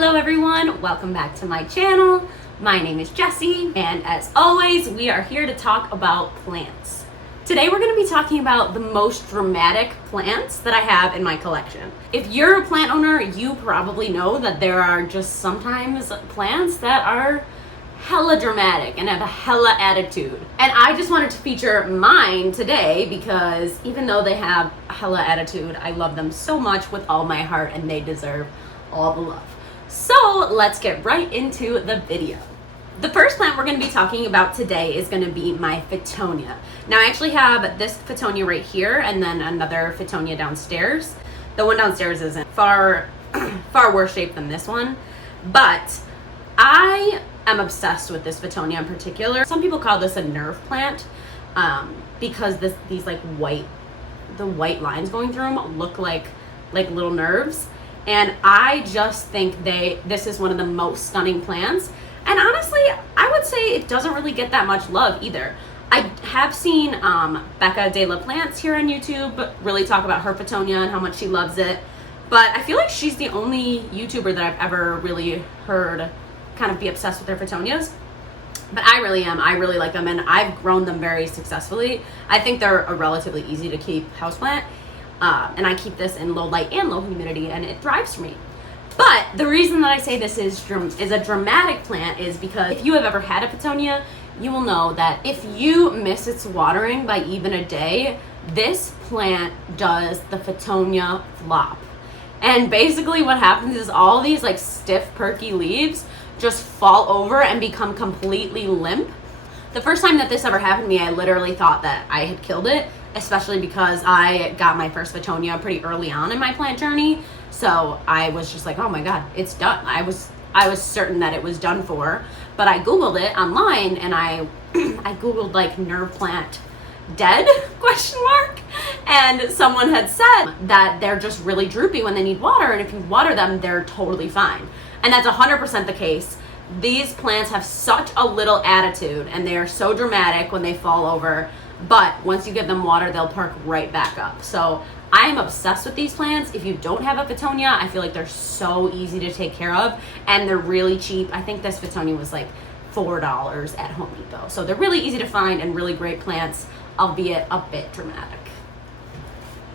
Hello everyone, welcome back to my channel. My name is Jessie, and as always, we are here to talk about plants. Today we're going to be talking about the most dramatic plants that I have in my collection. If you're a plant owner, you probably know that there are just sometimes plants that are hella dramatic and have a hella attitude. And I just wanted to feature mine today because even though they have a hella attitude, I love them so much with all my heart and they deserve all the love. So let's get right into the video. The first plant we're going to be talking about today is going to be my Fittonia. Now I actually have this Fittonia right here and then another Fittonia downstairs. The one downstairs isn't far worse shape than this one, but I am obsessed with this Fittonia in particular. Some people call this a nerve plant because these like white lines going through them look like little nerves. And I just think this is one of the most stunning plants. And honestly, I would say it doesn't really get that much love either. I have seen Becca de la Plants here on YouTube really talk about her Fittonia and how much she loves it. But I feel like she's the only YouTuber that I've ever really heard kind of be obsessed with their Fittonias. But I really am. I really like them and I've grown them very successfully. I think they're a relatively easy to keep houseplant. And I keep this in low light and low humidity and it thrives for me. But the reason that I say this is a dramatic plant is because if you have ever had a Fittonia, you will know that if you miss its watering by even a day, this plant does the Fittonia flop. And basically what happens is all these like stiff, perky leaves just fall over and become completely limp. The first time that this ever happened to me, I literally thought that I had killed it, especially because I got my first Fittonia pretty early on in my plant journey. So I was just like, oh my God, it's done. I was certain that it was done for, but I Googled it online and I Googled like nerve plant dead ? And someone had said that they're just really droopy when they need water. And if you water them, they're totally fine. And that's 100% the case. These plants have such a little attitude and they are so dramatic when they fall over, but once you give them water, they'll perk right back up. So I am obsessed with these plants. If you don't have a Fittonia, I feel like they're so easy to take care of and they're really cheap. I think this Fittonia was like $4 at Home Depot. So they're really easy to find and really great plants, albeit a bit dramatic.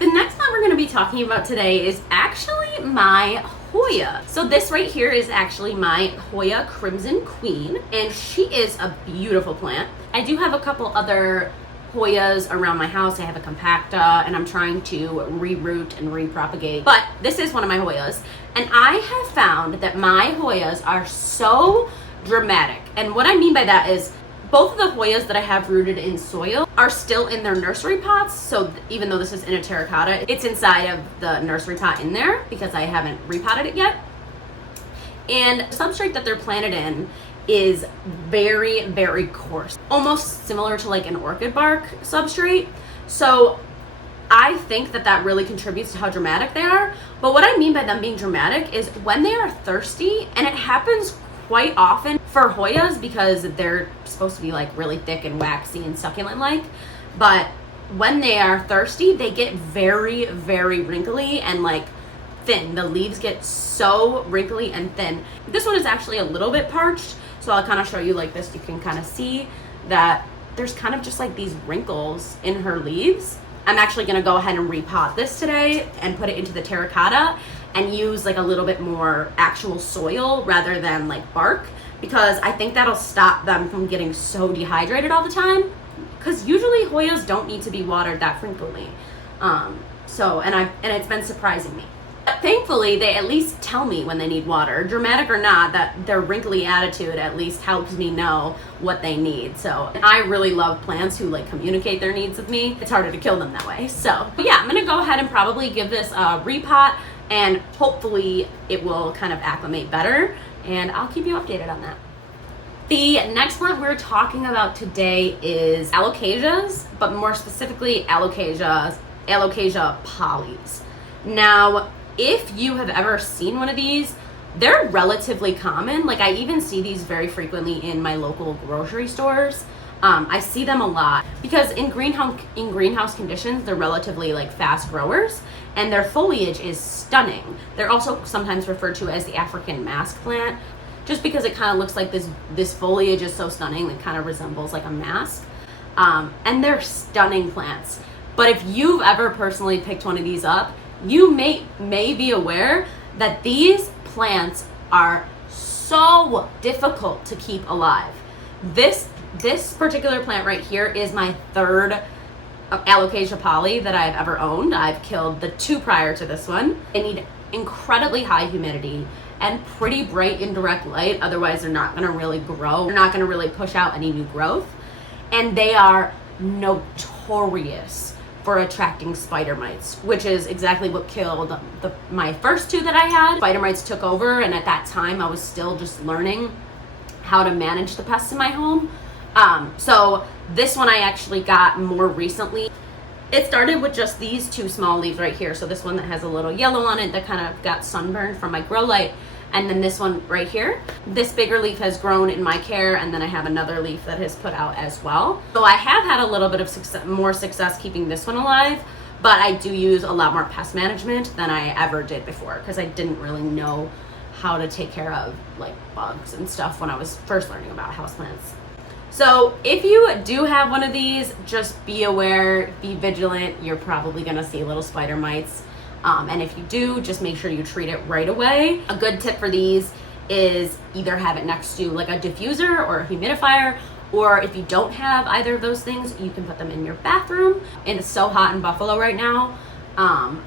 The next plant we're going to be talking about today is actually my Hoya. So this right here is actually my Hoya Crimson Queen, and she is a beautiful plant. I do have a couple other Hoyas around my house. I have a compacta, and I'm trying to reroot and repropagate. But this is one of my Hoyas, and I have found that my Hoyas are so dramatic. And what I mean by that is both of the Hoyas that I have rooted in soil are still in their nursery pots. So even though this is in a terracotta, it's inside of the nursery pot in there because I haven't repotted it yet. And the substrate that they're planted in is very, very coarse, almost similar to like an orchid bark substrate. So I think that really contributes to how dramatic they are. But what I mean by them being dramatic is when they are thirsty, and it happens quite often for Hoyas because they're supposed to be like really thick and waxy and succulent like, but when they are thirsty, they get very, very wrinkly and like thin. The leaves get so wrinkly and thin. This one is actually a little bit parched, so I'll kind of show you like this. You can kind of see that there's kind of just like these wrinkles in her leaves. I'm actually going to go ahead and repot this today and put it into the terracotta and use like a little bit more actual soil rather than like bark, because I think that'll stop them from getting so dehydrated all the time, because usually Hoyas don't need to be watered that frequently. And it's been surprising me. But thankfully, they at least tell me when they need water, dramatic or not, that their wrinkly attitude at least helps me know what they need. So I really love plants who like communicate their needs with me. It's harder to kill them that way. So yeah, I'm gonna go ahead and probably give this a repot, and hopefully it will kind of acclimate better, and I'll keep you updated on that. The next plant we're talking about today is Alocasias, but more specifically Alocasia polys. Now, if you have ever seen one of these, they're relatively common. Like I even see these very frequently in my local grocery stores. I see them a lot because in greenhouse conditions, they're relatively like fast growers. and their foliage is stunning. They're also sometimes referred to as the African mask plant, just because it kind of looks like this foliage is so stunning, it kind of resembles like a mask. And they're stunning plants. But if you've ever personally picked one of these up, you may be aware that these plants are so difficult to keep alive. This particular plant right here is my third Alocasia poly that I've ever owned. I've killed the 2 prior to this one. They need incredibly high humidity and pretty bright indirect light, otherwise they're not gonna really grow. They're not gonna really push out any new growth. And they are notorious for attracting spider mites, which is exactly what killed my first 2 that I had. Spider mites took over, and at that time I was still just learning how to manage the pests in my home. So this one I actually got more recently. It started with just these 2 small leaves right here. So this one that has a little yellow on it that kind of got sunburned from my grow light. And then this one right here. This bigger leaf has grown in my care, and then I have another leaf that has put out as well. So I have had a little bit of more success keeping this one alive, but I do use a lot more pest management than I ever did before, because I didn't really know how to take care of like bugs and stuff when I was first learning about houseplants. So if you do have one of these, just be aware, be vigilant. You're probably gonna see little spider mites. And if you do, just make sure you treat it right away. A good tip for these is either have it next to like a diffuser or a humidifier, or if you don't have either of those things, you can put them in your bathroom. And it's so hot in Buffalo right now.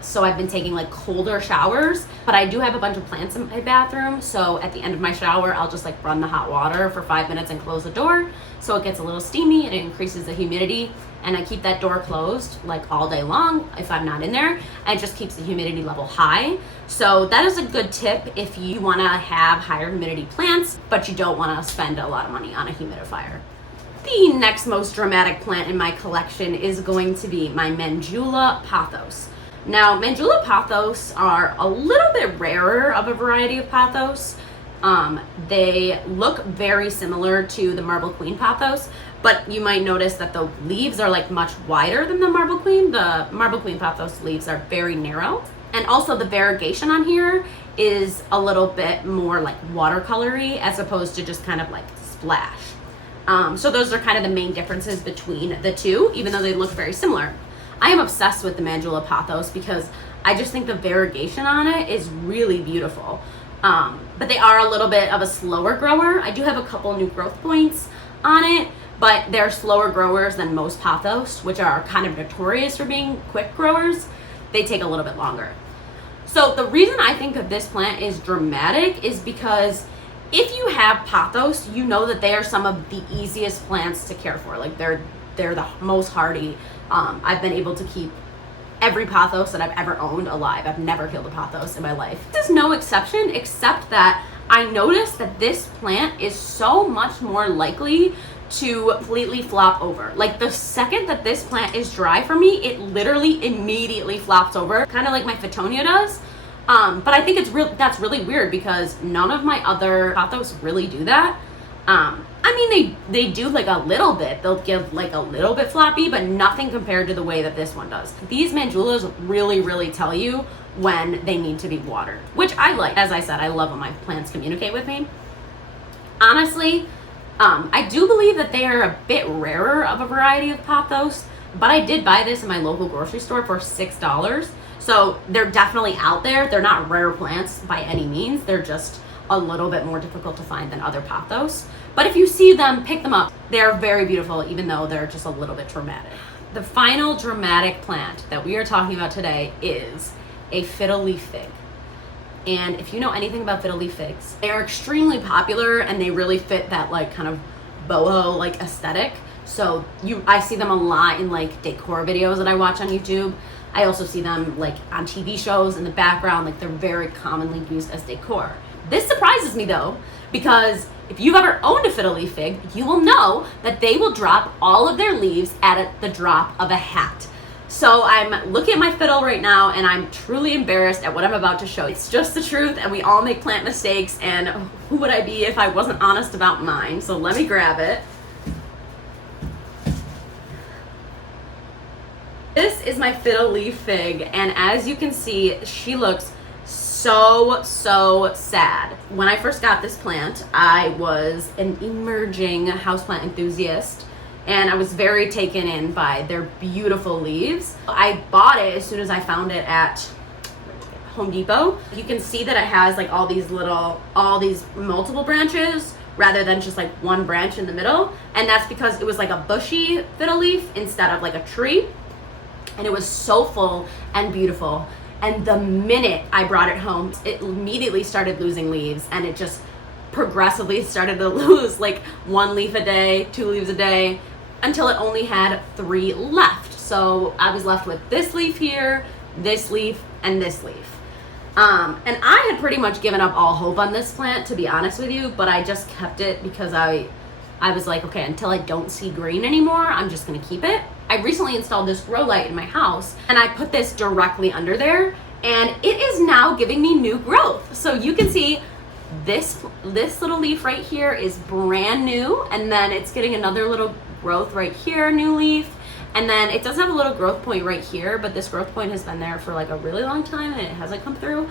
So I've been taking like colder showers, but I do have a bunch of plants in my bathroom. So at the end of my shower, I'll just like run the hot water for 5 minutes and close the door. So it gets a little steamy and it increases the humidity. And I keep that door closed like all day long if I'm not in there, and it just keeps the humidity level high. So that is a good tip if you want to have higher humidity plants, but you don't want to spend a lot of money on a humidifier. The next most dramatic plant in my collection is going to be my Manjula pathos. Now, Manjula pathos are a little bit rarer of a variety of pathos. They look very similar to the Marble Queen pathos, but you might notice that the leaves are like much wider than the Marble Queen. The Marble Queen pathos leaves are very narrow. And also the variegation on here is a little bit more like watercolory as opposed to just kind of like splash. So those are kind of the main differences between the two, even though they look very similar. I am obsessed with the Manjula pathos because I just think the variegation on it is really beautiful. But they are a little bit of a slower grower. I do have a couple new growth points on it, but they're slower growers than most pathos, which are kind of notorious for being quick growers. They take a little bit longer. So the reason I think that this plant is dramatic is because if you have pathos, you know that they are some of the easiest plants to care for. Like they're the most hardy. I've been able to keep every pathos that I've ever owned alive. I've never killed a pathos in my life. This is no exception, except that I noticed that this plant is so much more likely to completely flop over. Like the second that this plant is dry for me, it literally immediately flops over, kind of like my Fittonia does. But I think that's really weird because none of my other pathos really do that. I mean, they do like a little bit. They'll give like a little bit floppy, but nothing compared to the way that this one does. These Manjulas really tell you when they need to be watered, which I like. As I said, I love when my plants communicate with me. Honestly, I do believe that they are a bit rarer of a variety of pathos, but I did buy this in my local grocery store for $6. So they're definitely out there. They're not rare plants by any means. They're just a little bit more difficult to find than other pathos. But if you see them, pick them up. They're very beautiful, even though they're just a little bit dramatic. The final dramatic plant that we are talking about today is a Fiddleleaf fig. And if you know anything about Fiddleleaf figs, they are extremely popular and they really fit that like kind of boho like aesthetic. So I see them a lot in like decor videos that I watch on YouTube. I also see them like on TV shows in the background, like they're very commonly used as decor. This surprises me though, because if you've ever owned a Fiddleleaf fig, you will know that they will drop all of their leaves at the drop of a hat. So I'm looking at my fiddle right now and I'm truly embarrassed at what I'm about to show. It's just the truth and we all make plant mistakes, and who would I be if I wasn't honest about mine? So let me grab it. This is my Fiddleleaf fig, and as you can see, she looks so sad. When I first got this plant, I was an emerging houseplant enthusiast, and I was very taken in by their beautiful leaves. I bought it as soon as I found it at Home Depot. You can see that it has like all these multiple branches rather than just like one branch in the middle, and that's because it was like a bushy Fiddleleaf instead of like a tree, and it was so full and beautiful. And the minute I brought it home, it immediately started losing leaves, and it just progressively started to lose like 1 leaf a day, 2 leaves a day, until it only had 3 left. So I was left with this leaf here, this leaf, and this leaf. And I had pretty much given up all hope on this plant, to be honest with you, but I just kept it because I was like, okay, until I don't see green anymore, I'm just gonna keep it. I recently installed this grow light in my house, and I put this directly under there, and it is now giving me new growth. So you can see this little leaf right here is brand new, and then it's getting another little growth right here, new leaf. And then it does have a little growth point right here, but this growth point has been there for like a really long time and it hasn't come through.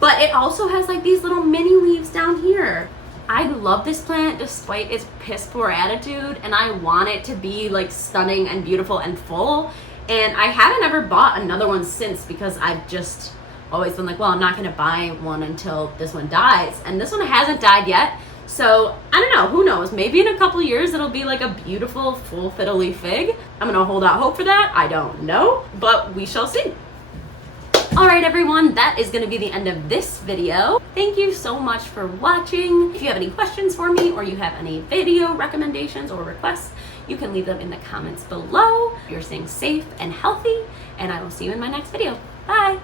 But it also has like these little mini leaves down here. I love this plant despite its piss poor attitude, and I want it to be like stunning and beautiful and full. And I haven't ever bought another one since, because I've just always been like, well, I'm not gonna buy one until this one dies. And this one hasn't died yet. So I don't know, who knows? Maybe in a couple years it'll be like a beautiful full Fiddleleaf fig. I'm gonna hold out hope for that. I don't know, but we shall see. All right, everyone, that is gonna be the end of this video. Thank you so much for watching. If you have any questions for me, or you have any video recommendations or requests, you can leave them in the comments below. You're staying safe and healthy, and I will see you in my next video. Bye.